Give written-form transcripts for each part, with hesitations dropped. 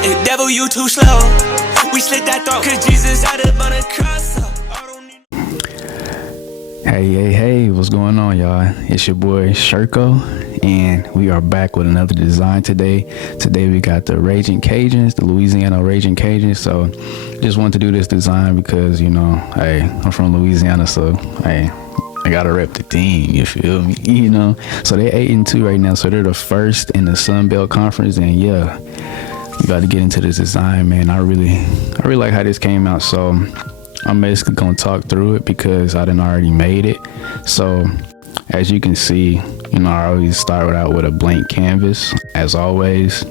Devil, you too slow. We slit that throat, cause Jesus had it on the cross. Hey, what's going on, y'all? It's your boy Shirko, and we are back with another design today. Today we got the Raging Cajuns, the Louisiana Raging Cajuns. So just wanted to do this design because, you know, hey, I'm from Louisiana, so hey, I gotta rep the team, you feel me? You know, so they're 8-2 right now, so they're the first in the Sun Belt Conference, and yeah, we got to get into this design, man. I really like how this came out. So I'm basically gonna talk through it because I done already made it. So as you can see, you know, I always start out with a blank canvas, as always,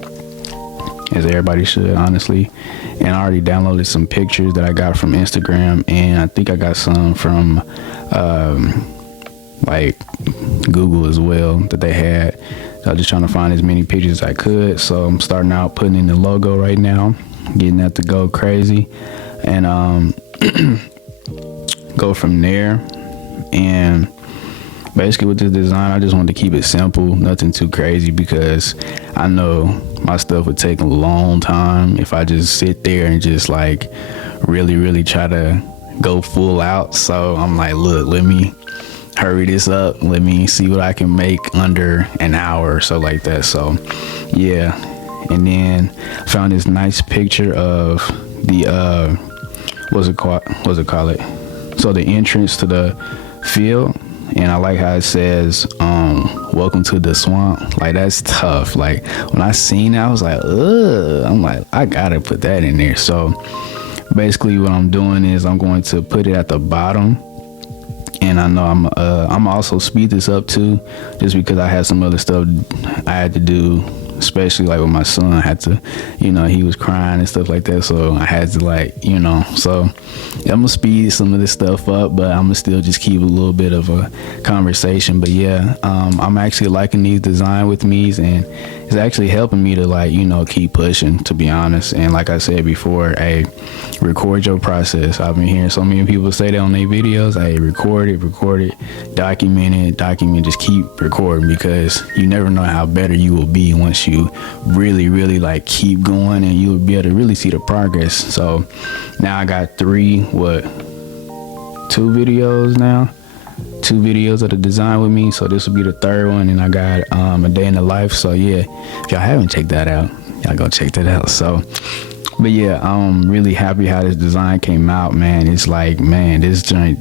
as everybody should, honestly. And I already downloaded some pictures that I got from Instagram, and I think I got some from like Google as well that they had. So I was just trying to find as many pictures as I could. So I'm starting out putting in the logo right now, getting that to go crazy, and go from there. And basically with this design, I just wanted to keep it simple, nothing too crazy, because I know my stuff would take a long time if I just sit there and just like really try to go full out. So I'm like, look, let me hurry this up, let me see what I can make under an hour or so, like that. So yeah, and then found this nice picture of the what's it called so the entrance to the field, and I like how it says welcome to the swamp. Like, that's tough. Like, when I seen that, I was like, ugh, I'm like, I gotta put that in there. So basically what I'm doing is I'm going to put it at the bottom, and I know I'm also speed this up too, just because I had some other stuff I had to do, especially like with my son. I had to, you know, he was crying and stuff like that, so I had to, like, you know, so I'm gonna speed some of this stuff up, but I'm gonna still just keep a little bit of a conversation. But yeah, I'm actually liking these design with me's, and it's actually helping me to, like, you know, keep pushing, to be honest. And like I said before, hey, record your process. I've been hearing so many people say that on their videos. Hey, record it, document, just keep recording, because you never know how better you will be once you really like keep going, and you'll be able to really see the progress. So now I got two videos of the design with me, so this will be the third one, and I got a day in the life. So yeah, if y'all haven't checked that out, y'all go check that out. So but yeah, I'm really happy how this design came out, man. It's like, man, this joint,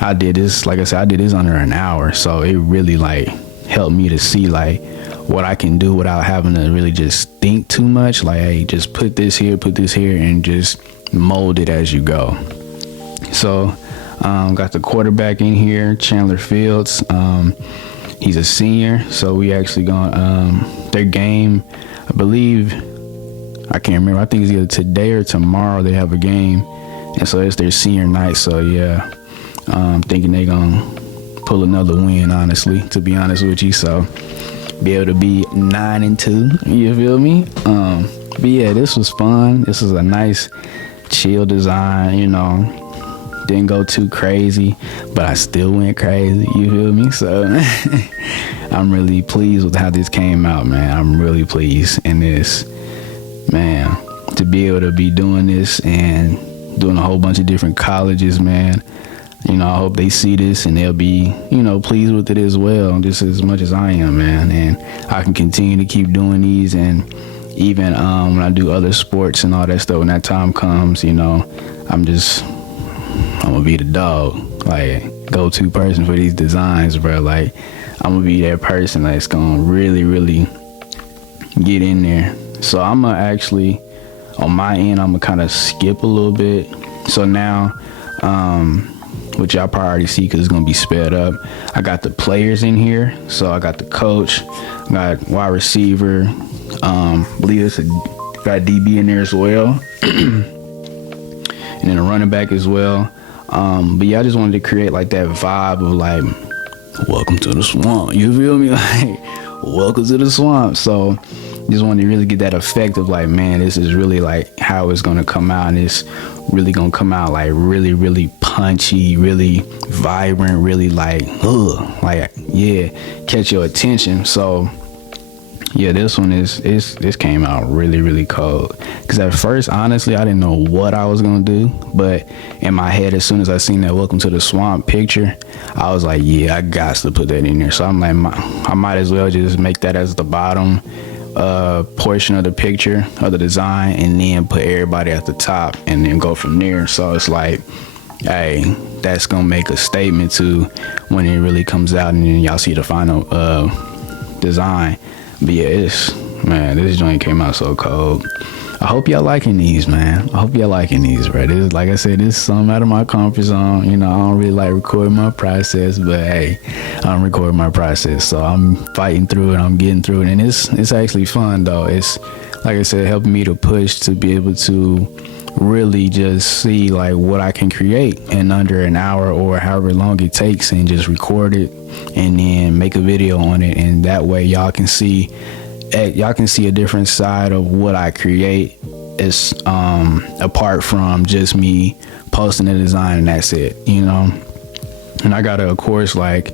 I did this, like I said, I did this under an hour, so it really like helped me to see like what I can do without having to really just think too much. Like, hey, just put this here, and just mold it as you go. So got the quarterback in here, Chandler Fields. He's a senior, so we actually going their game, I believe, I can't remember, I think it's either today or tomorrow they have a game, and so it's their senior night. So yeah, I'm thinking they gonna pull another win, honestly, to be honest with you. So be able to be 9-2, you feel me? But yeah, this was fun. This was a nice chill design, you know, didn't go too crazy, but I still went crazy, you feel me? So I'm really pleased with how this came out, man. I'm really pleased. And this, man, to be able to be doing this and doing a whole bunch of different colleges, man, you know, I hope they see this and they'll be, you know, pleased with it as well, just as much as I am, man. And I can continue to keep doing these, and even when I do other sports and all that stuff, when that time comes, you know, I'm gonna be the dog, like, go-to person for these designs, bro. Like, I'm gonna be that person that's gonna really get in there. So I'm gonna actually, on my end, I'm gonna kind of skip a little bit. So now, which y'all probably already see because it's gonna be sped up, I got the players in here. So I got the coach, got wide receiver, believe it's got DB in there as well, and then a running back as well. But yeah, I just wanted to create like that vibe of like, welcome to the swamp, you feel me? Like, welcome to the swamp. So just wanted to really get that effect of like, man, this is really like how it's gonna come out, and it's really gonna come out like really punchy, really vibrant, really like yeah, catch your attention. So Yeah, this one this came out really cold. Cause at first, honestly, I didn't know what I was gonna do, but in my head, as soon as I seen that "Welcome to the Swamp" picture, I was like, yeah, I got to put that in there. So I'm like, I might as well just make that as the bottom portion of the picture of the design, and then put everybody at the top, and then go from there. So it's like, hey, that's gonna make a statement to when it really comes out, and then y'all see the final design. But yeah, this joint came out so cold. I hope y'all liking these, man. I hope y'all liking these, bro. This is, like I said, this is something out of my comfort zone. You know, I don't really like recording my process, but hey, I'm recording my process, so I'm fighting through it. I'm getting through it, and it's actually fun though. It's, like I said, helping me to push to be able to really just see like what I can create in under an hour or however long it takes, and just record it and then make a video on it, and that way y'all can see a different side of what I create, is apart from just me posting the design and that's it, you know. And I gotta, of course, like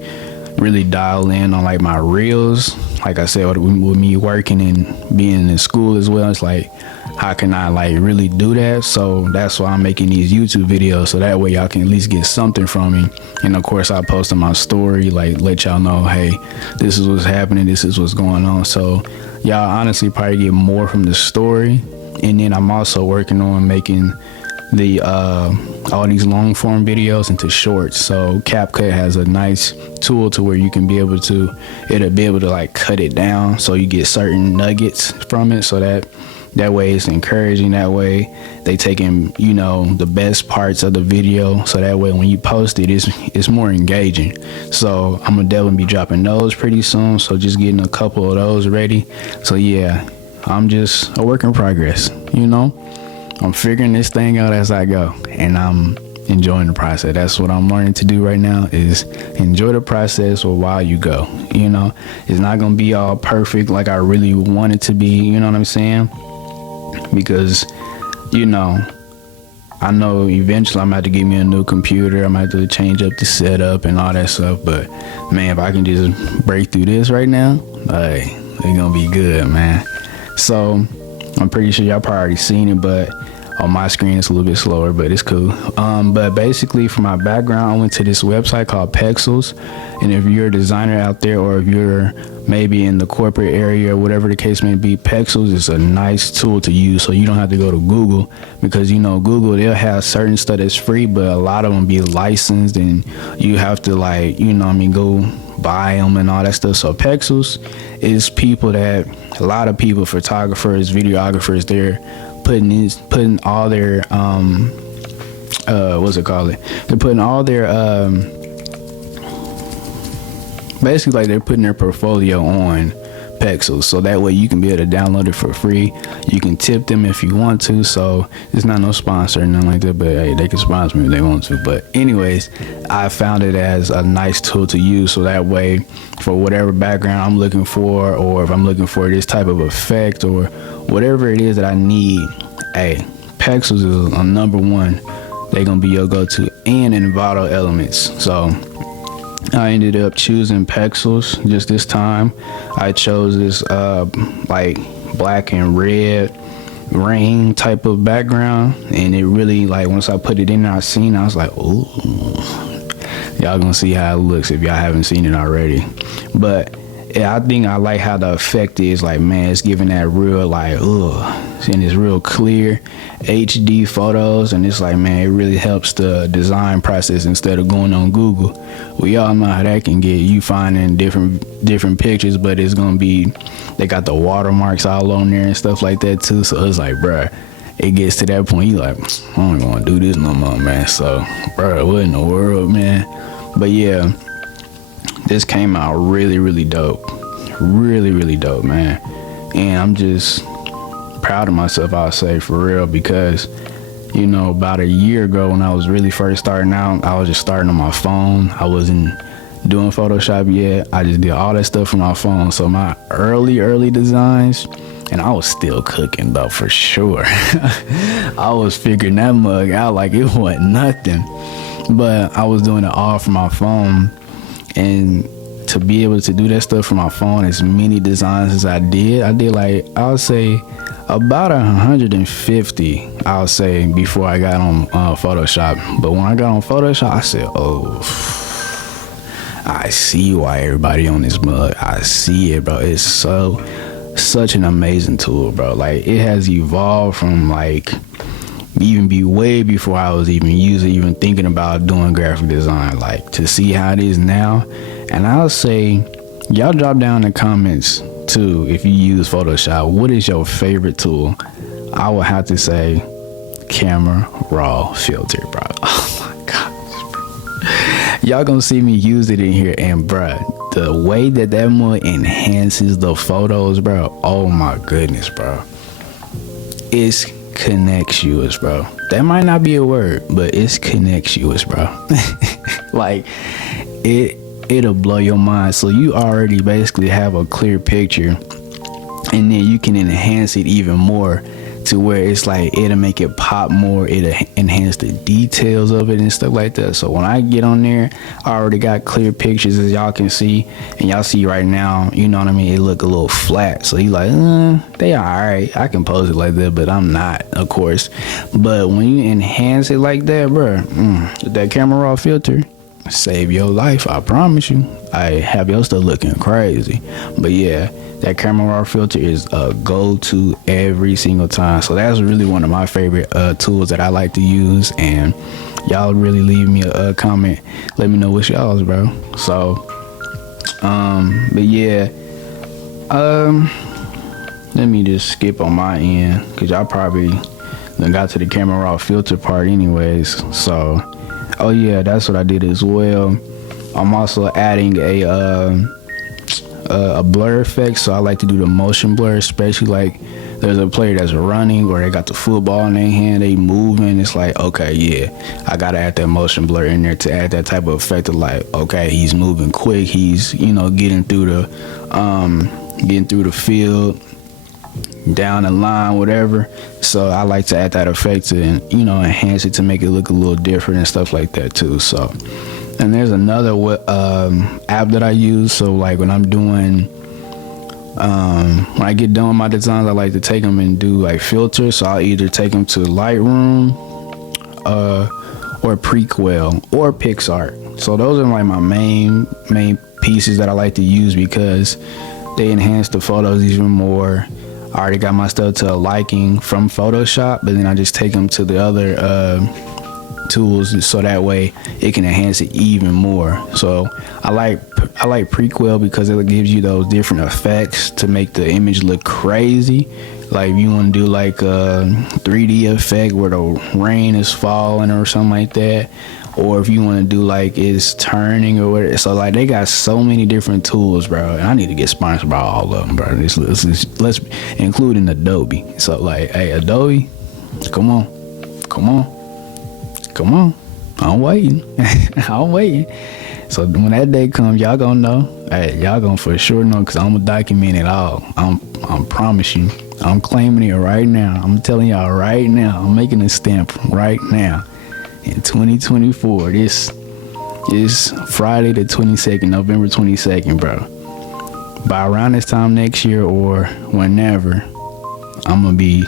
really dial in on like my reels. Like I said, with me working and being in school as well, it's like, how can I like really do that? So that's why I'm making these YouTube videos, so that way y'all can at least get something from me. And of course, I post on my story, like let y'all know, hey, this is what's happening, this is what's going on. So y'all honestly probably get more from the story. And then I'm also working on making the all these long form videos into shorts. So CapCut has a nice tool to where you can be able to, it'll be able to like cut it down so you get certain nuggets from it, so that way it's encouraging. That way they taking, you know, the best parts of the video, so that way when you post it, it's more engaging. So I'm gonna definitely be dropping those pretty soon, so just getting a couple of those ready. So yeah, I'm just a work in progress, you know. I'm figuring this thing out as I go, and I'm enjoying the process. That's what I'm learning to do right now, is enjoy the process while you go. You know, it's not gonna be all perfect like I really want it to be, you know what I'm saying? Because, you know, I know eventually I'm gonna have to get me a new computer. I'm gonna have to change up the setup and all that stuff. But man, if I can just break through this right now, hey, it's gonna be good, man. So I'm pretty sure y'all probably already seen it, but on my screen it's a little bit slower, but it's cool. But basically, for my background, I went to this website called Pexels. And if you're a designer out there, or if you're maybe in the corporate area, or whatever the case may be, Pexels is a nice tool to use, so you don't have to go to Google. Because, you know, Google, they'll have certain stuff that's free, but a lot of them be licensed, and you have to, like, you know what I mean, go buy them and all that stuff. So Pexels is people that, a lot of people, photographers, videographers, they're putting all their what's it called? They're putting all their basically, like, they're putting their portfolio on Pexels, so that way you can be able to download it for free. You can tip them if you want to, so it's not no sponsor or nothing like that, but hey, they can sponsor me if they want to. But anyways, I found it as a nice tool to use, so that way for whatever background I'm looking for, or if I'm looking for this type of effect or whatever it is that I need, hey, Pexels is a number one. They're gonna be your go-to, and Envato Elements. So I ended up choosing Pexels just this time. I chose this like black and red rain type of background, and it really, like, once I put it in there, I was like, ooh, y'all gonna see how it looks if y'all haven't seen it already. But yeah, I think I like how the effect is, like, man, it's giving that real, like, and it's real clear HD photos, and it's like, man, it really helps the design process instead of going on Google. We all know how that can get, you finding different pictures, but it's gonna be, they got the watermarks all on there and stuff like that too. So it's like, bruh, it gets to that point, you like, I don't want to do this no more, man. So, bruh, what in the world, man? But yeah, this came out really dope, really dope, man. And I'm just proud of myself, I'll say, for real, because, you know, about a year ago when I was really first starting out, I was just starting on my phone. I wasn't doing Photoshop yet. I just did all that stuff from my phone. So my early designs, and I was still cooking though, for sure. I was figuring that mug out like it wasn't nothing, but I was doing it all from my phone. And to be able to do that stuff from my phone, as many designs as I did like, I'll say about 150, I'll say, before I got on Photoshop. But when I got on Photoshop, I said, oh, I see why everybody on this mug. I see it, bro. It's such an amazing tool, bro. Like, it has evolved from like even be way before I was even thinking about doing graphic design, like, to see how it is now. And I'll say, y'all drop down in the comments too, if you use Photoshop, what is your favorite tool? I would have to say Camera Raw filter, bro. Oh my gosh, y'all gonna see me use it in here, and bro, the way that one enhances the photos, bro, oh my goodness, bro, it's connectuous, bro. That might not be a word, but it's connectuous, bro. Like, it'll blow your mind. So you already basically have a clear picture, and then you can enhance it even more to where it's like, it'll make it pop more, it'll enhance the details of it and stuff like that. So when I get on there, I already got clear pictures, as y'all can see, and y'all see right now, you know what I mean, it look a little flat. So you like, they are alright, I can pose it like that, but I'm not, of course. But when you enhance it like that, bro, that Camera Raw filter save your life, I promise you. I have your stuff looking crazy. But yeah, that Camera Raw filter is a go-to every single time. So that's really one of my favorite tools that I like to use. And y'all really leave me a comment, let me know what's y'all's, bro. So but yeah, let me just skip on my end, because y'all probably done got to the Camera Raw filter part anyways. So oh yeah, that's what I did as well. I'm also adding a blur effect, so I like to do the motion blur, especially like there's a player that's running, or they got the football in their hand, they moving. It's like, okay, yeah, I gotta add that motion blur in there to add that type of effect of like, okay, he's moving quick, he's, you know, getting through the field, down the line, whatever. So I like to add that effect to, you know, enhance it to make it look a little different and stuff like that too. So, and there's another app that I use. So like when I'm doing when I get done with my designs, I like to take them and do like filters. So I'll either take them to Lightroom or Prequel or PixArt. So those are like my main pieces that I like to use, because they enhance the photos even more. I already got my stuff to a liking from Photoshop, but then I just take them to the other tools, so that way it can enhance it even more. So I like Prequel because it gives you those different effects to make the image look crazy. Like if you want to do like a 3D effect where the rain is falling or something like that, or if you want to do like it's turning or whatever. So like they got so many different tools, bro, and I need to get sponsored by all of them, bro. Let's including Adobe. So like, hey, Adobe, come on, I'm waiting. I'm waiting. So when that day comes, y'all gonna know. Hey, y'all gonna for sure know, because I'm gonna document it all. I'm promise you. I'm claiming it right now. I'm telling y'all right now. I'm making a stamp right now. In 2024, this is Friday the 22nd, November 22nd, bro. By around this time next year or whenever, I'm gonna be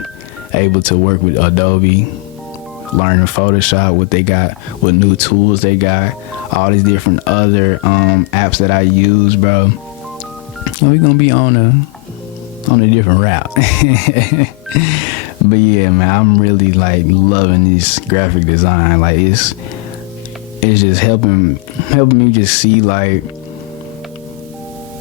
able to work with Adobe, learning Photoshop, what they got, what new tools they got, all these different other apps that I use, bro. And we're gonna be on a different route. But yeah, man, I'm really like loving this graphic design. Like it's just helping me just see like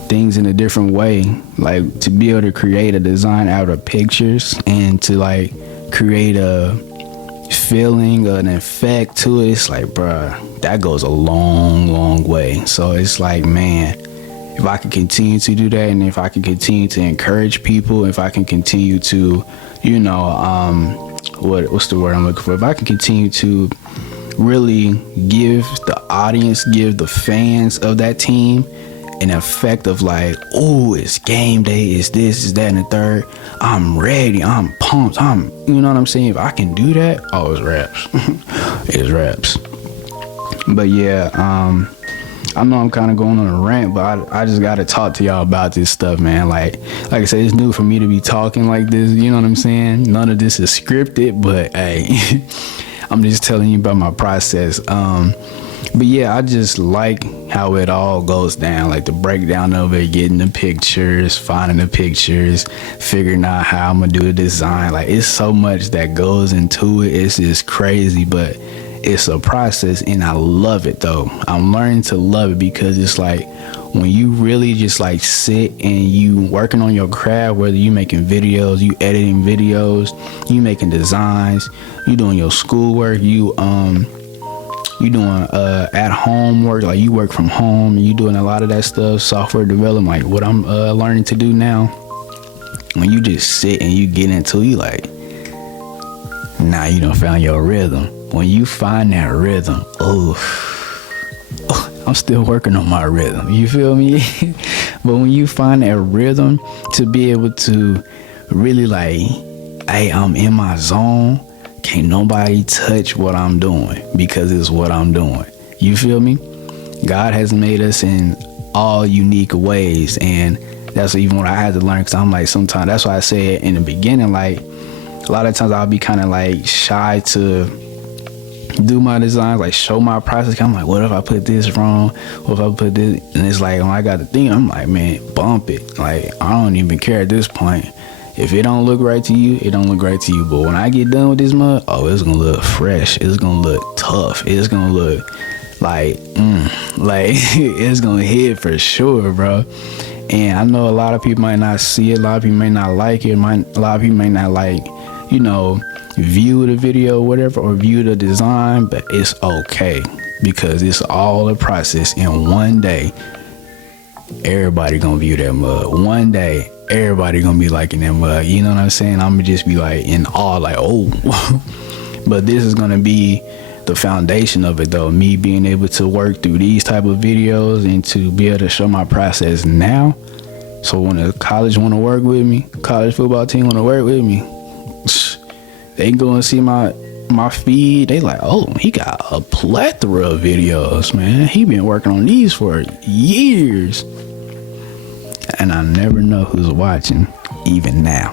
things in a different way, like to be able to create a design out of pictures and to like create a feeling, an effect to it. It's like, bruh, that goes a long way. So it's like, man, if I can continue to do that, and if I can continue to encourage people, if I can continue to, you know, what's the word I'm looking for? If I can continue to really give the audience, give the fans of that team an effect of like, oh, it's game day, it's this, it's that, and the third. I'm ready, I'm pumped, you know what I'm saying? If I can do that, oh, it's raps. It's raps. But yeah, I know I'm kind of going on a rant, but I just gotta talk to y'all about this stuff, man. Like I said, it's new for me to be talking like this. You know what I'm saying? None of this is scripted, but hey, I'm just telling you about my process. But yeah, I just like how it all goes down, like the breakdown of it, getting the pictures, finding the pictures, figuring out how I'm gonna do the design. Like, it's so much that goes into it. It's just crazy, but it's a process, and I love it though. I'm learning to love it because it's like when you really just like sit and you working on your craft, whether you making videos, you editing videos, you making designs, you doing your schoolwork, you doing at home work, like you work from home and you doing a lot of that stuff, software development, like what I'm learning to do now. When you just sit and you get into it, you like, now you done found your rhythm. When you find that rhythm, I'm still working on my rhythm, you feel me? But when you find that rhythm to be able to really like, hey, I'm in my zone, can't nobody touch what I'm doing because it's what I'm doing. You feel me? God has made us in all unique ways, and that's even what I had to learn, because I'm like, sometimes, that's why I said in the beginning, like a lot of times I'll be kind of like shy to do my designs, like show my process. I'm like, what if I put this wrong? What if I put this? And it's like, when I got the thing, I'm like, man, bump it. Like, I don't even care at this point. If it don't look right to you, it don't look right to you. But when I get done with this mug, it's gonna look fresh. It's gonna look tough. It's gonna look like, it's gonna hit for sure, bro. And I know a lot of people might not see it. A lot of people may not like it. A lot of people may not like, view the video, whatever, or view the design. But it's okay, because it's all a process. And one day, everybody gonna view that mug. One day, everybody gonna be liking that mug. You know what I'm saying? I'm gonna just be like in awe, like, oh. But this is gonna be the foundation of it though, me being able to work through these type of videos and to be able to show my process now. So when the college want to work with me, college football team want to work with me, they go and see my feed, they like, oh, he got a plethora of videos, man. He been working on these for years. And I never know who's watching, even now.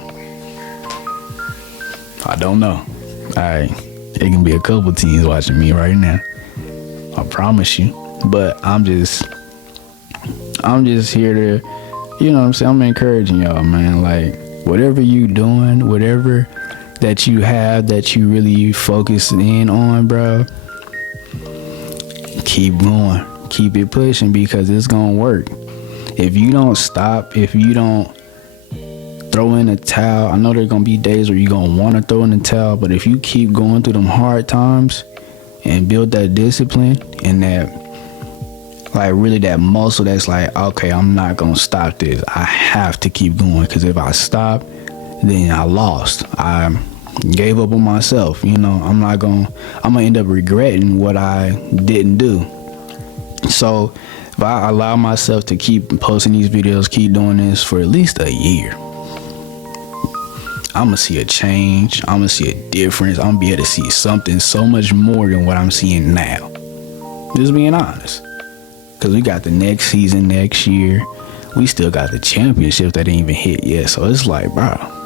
I don't know. It can be a couple teens watching me right now, I promise you. But I'm just here to, you know what I'm saying, I'm encouraging y'all, man. Like, whatever you doing, whatever that you have that you really focus in on, bro, keep going, keep it pushing, because it's gonna work. If you don't stop, if you don't throw in a towel, I know there's gonna be days where you're gonna want to throw in the towel, but if you keep going through them hard times and build that discipline and that, like, really that muscle that's like, okay, I'm not gonna stop this, I have to keep going, because if I stop, then I lost, I gave up on myself. I'm gonna end up regretting what I didn't do. So if I allow myself to keep posting these videos, keep doing this for at least a year, I'm gonna see a change. I'm gonna see a difference. I'm gonna be able to see something so much more than what I'm seeing now. Just being honest. Because we got the next season next year. We still got the championship that ain't even hit yet. So it's like, bro.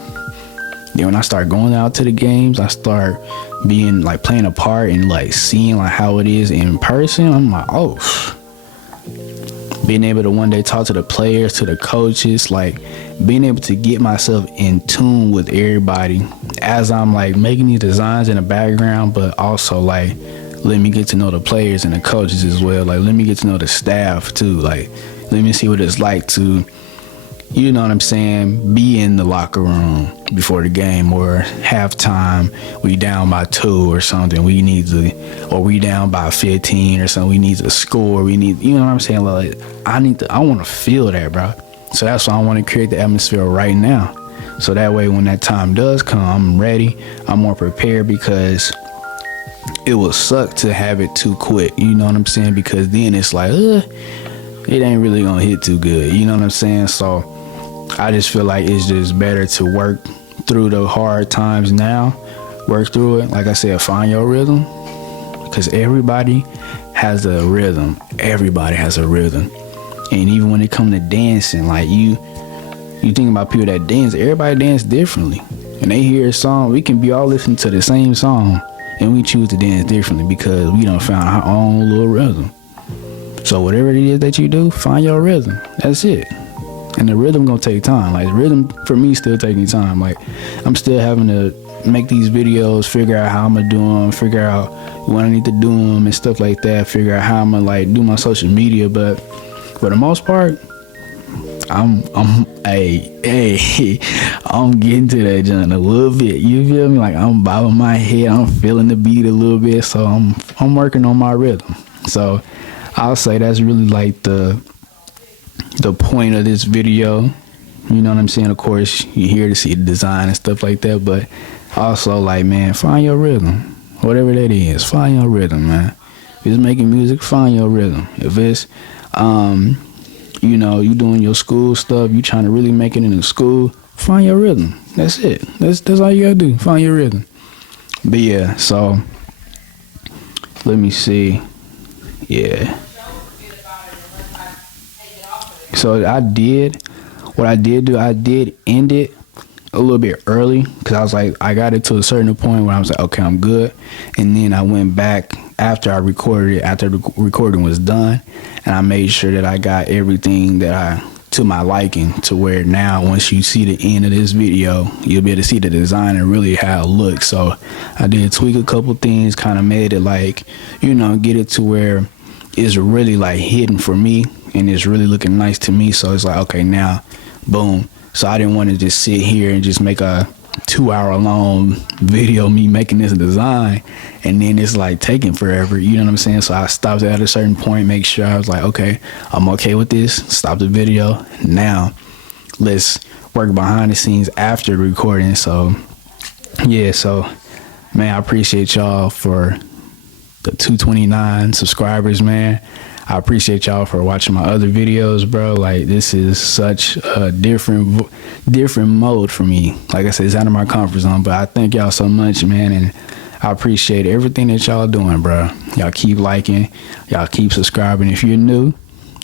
Then when I start going out to the games, I start being like playing a part and like seeing like how it is in person. I'm like, oh. Being able to one day talk to the players, to the coaches, like being able to get myself in tune with everybody as I'm like making these designs in the background, but also like let me get to know the players and the coaches as well. Like, let me get to know the staff too. Like, let me see what it's like to, you know what I'm saying, be in the locker room before the game or halftime. We down by 2 or something. We need to, or we down by 15 or something. We need to score. We need, you know what I'm saying? Like, I want to feel that, bro. So that's why I want to create the atmosphere right now. So that way, when that time does come, I'm ready. I'm more prepared, because it will suck to have it too quick. You know what I'm saying? Because then it's like, it ain't really gonna hit too good. You know what I'm saying? So I just feel like it's just better to work through the hard times now. Work through it. Like I said, find your rhythm. because everybody has a rhythm. Everybody has a rhythm. And even when it comes to dancing, like you think about people that dance, everybody dance differently. And they hear a song, we can be all listening to the same song, and we choose to dance differently because we done found our own little rhythm. So whatever it is that you do, find your rhythm. That's it. And the rhythm gonna take time. Like, the rhythm for me still taking time. Like, I'm still having to make these videos, figure out how I'm gonna do them, figure out when I need to do them and stuff like that, figure out how I'm gonna like do my social media. But for the most part, I'm getting to that joint a little bit. You feel me? Like, I'm bobbing my head, I'm feeling the beat a little bit, so I'm working on my rhythm. So I'll say that's really like the point of this video. You know what I'm saying? Of course, you're here to see the design and stuff like that, but also, like, man, find your rhythm. Whatever that is, find your rhythm, man. If it's making music, find your rhythm. If it's you know, you doing your school stuff, you trying to really make it into school, find your rhythm. That's it. That's all you gotta do. Find your rhythm. But yeah, so let me see. Yeah. So I did end it a little bit early, because I was like, I got it to a certain point where I was like, okay, I'm good. And then I went back after I recorded it, after the recording was done, and I made sure that I got everything to my liking, to where now once you see the end of this video, you'll be able to see the design and really how it looks. So I did tweak a couple things, kind of made it like, you know, get it to where it's really like hidden for me and it's really looking nice to me. So it's like, okay, now boom. So I didn't want to just sit here and just make a 2-hour long video me making this design and then it's like taking forever, you know what I'm saying? So I stopped at a certain point, make sure I was like, okay, I'm okay with this, stop the video. Now let's work behind the scenes after the recording. So yeah, so man, I appreciate y'all for the 229 subscribers, man. I appreciate y'all for watching my other videos, bro. Like, this is such a different mode for me. Like I said, it's out of my comfort zone, but I thank y'all so much, man, and I appreciate everything that y'all doing, bro. Y'all keep liking, y'all keep subscribing. If you're new,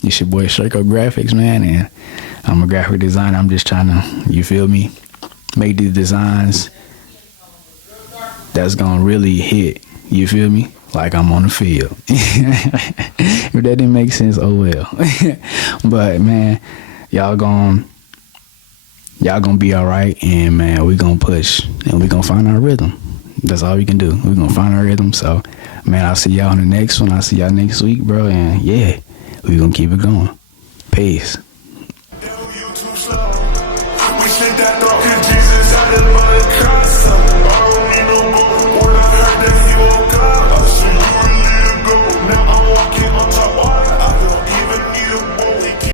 it's your boy Shirko Graphics, man, and I'm a graphic designer. I'm just trying to, you feel me, make these designs that's gonna really hit, you feel me? Like I'm on the field. If that didn't make sense, oh well. But man, y'all gonna be all right, and man, we gonna push and we gonna find our rhythm. That's all we can do. We gonna find our rhythm. So man, I'll see y'all on the next one. I'll see y'all next week, bro. And yeah, we gonna keep it going. Peace.